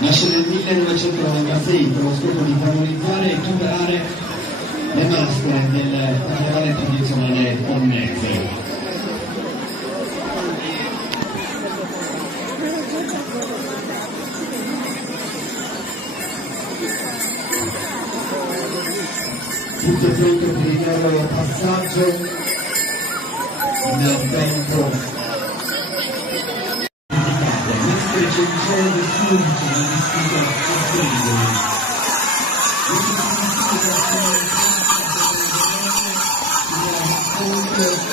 Nasce nel 1996 con lo scopo di valorizzare e tutelare le maschere del carnevale tradizionale fonnese. Tutto è pronto per il loro passaggio nel tempo. Maschere centrali di furti, di vestito a Urthos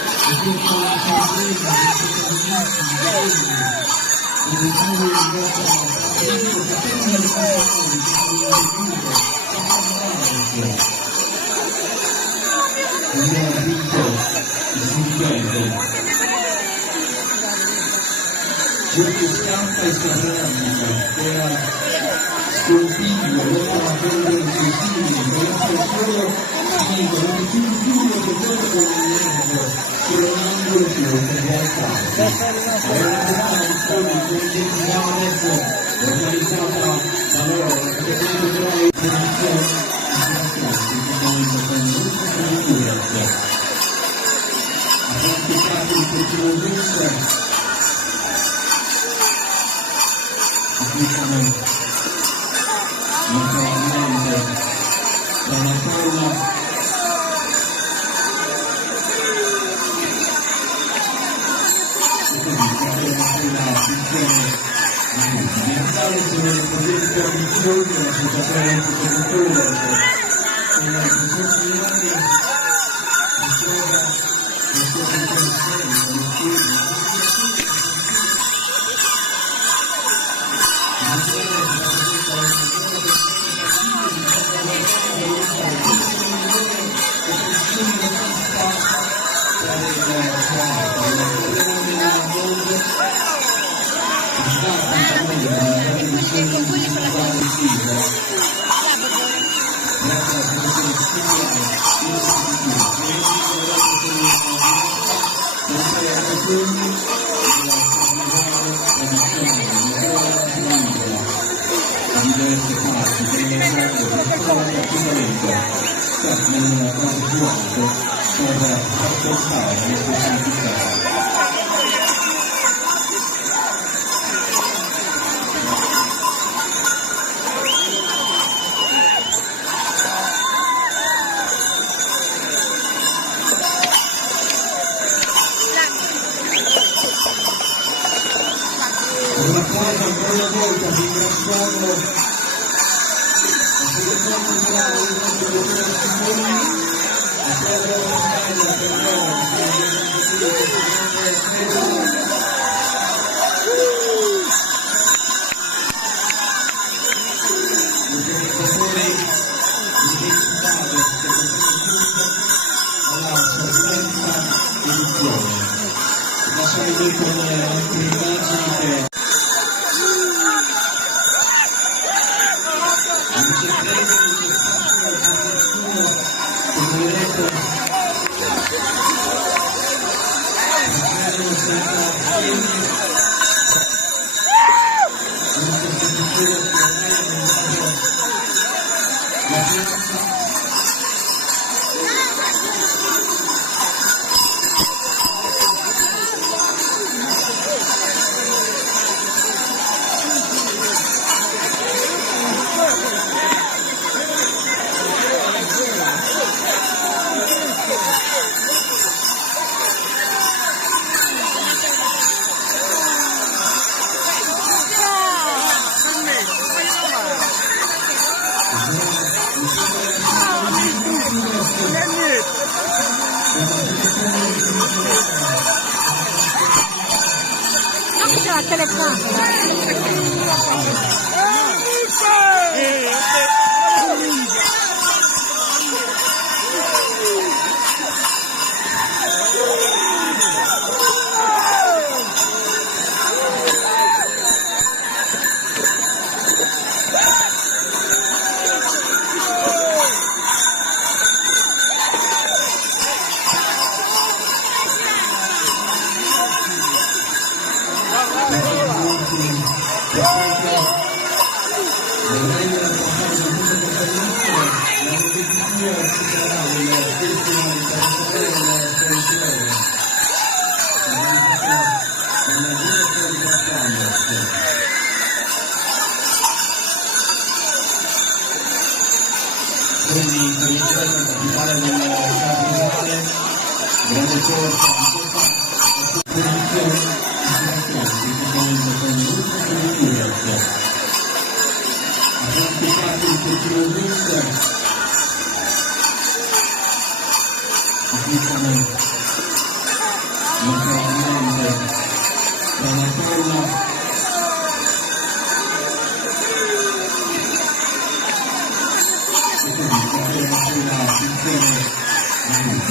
scappa e scatenata, era sconfiglio, lotta a prendere i suoi figli, voleva solo figlio, non è più un figlio che torna con il nervo, solo un angolo più per realtà. Aveva trovato il fondo di Identidades, organizzata da loro, che poteva trovare in posizione di trasporti, che sono importanti, tutti sono Urthos. Ha praticato il continuo applicano naturalmente da una colla e quindi capiremo la funzione ambientale sono le progetti ambiziosi dell'associazione anticorruttore che negli scorsi anni ritrova le sue intenzioni, le sue una volta ringraziamo la telecamera. Fonni comincerà la capitale del Capitale, grande corsa, posizione, con Urthos e Urthos. Ha praticato il continuo boost, applicano naturalmente tra la colla.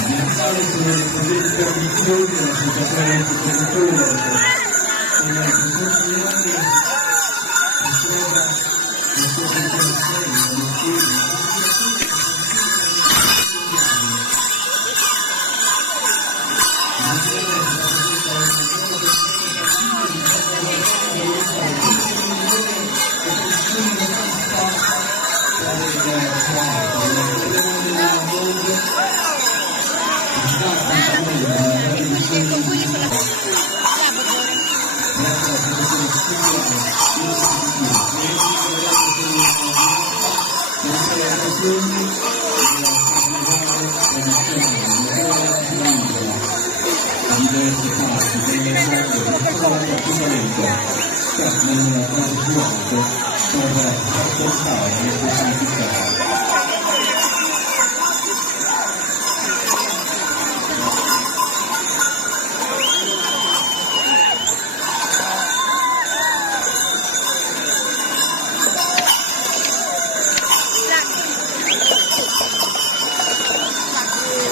Iniziale sono le presenti condizioni dell'associazione produttori con le prossimi anni si trova la sua preparazione, diverse parti del mondo nella base più alto per raccontare questo significato.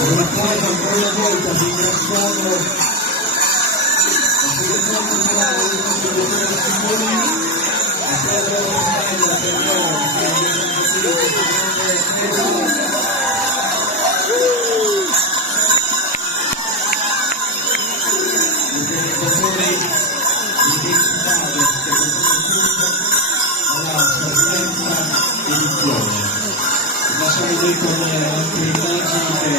Un applauso ancora una volta, ringraziamo la segretaria nazionale del Consiglio Fonni, Edizione. Lasciamo noi con altre immagini che